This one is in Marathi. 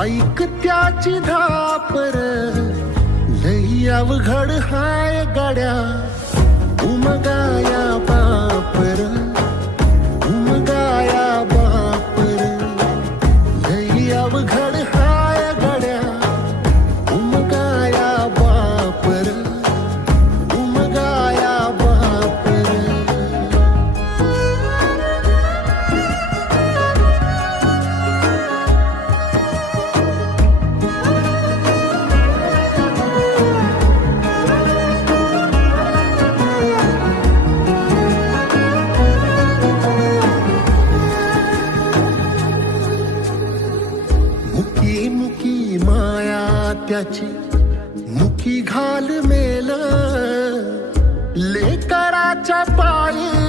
ऐक त्याची धापर, लई अवघड हाय गाड्या, उमगाया बापर, उमगाया बापर, लई अवघड हाय गाड्या, उमगाया बापर, उमगाया बापर. मुकी मुकी माया त्याची, मुकी घाल मेल, लेकराच्या पायी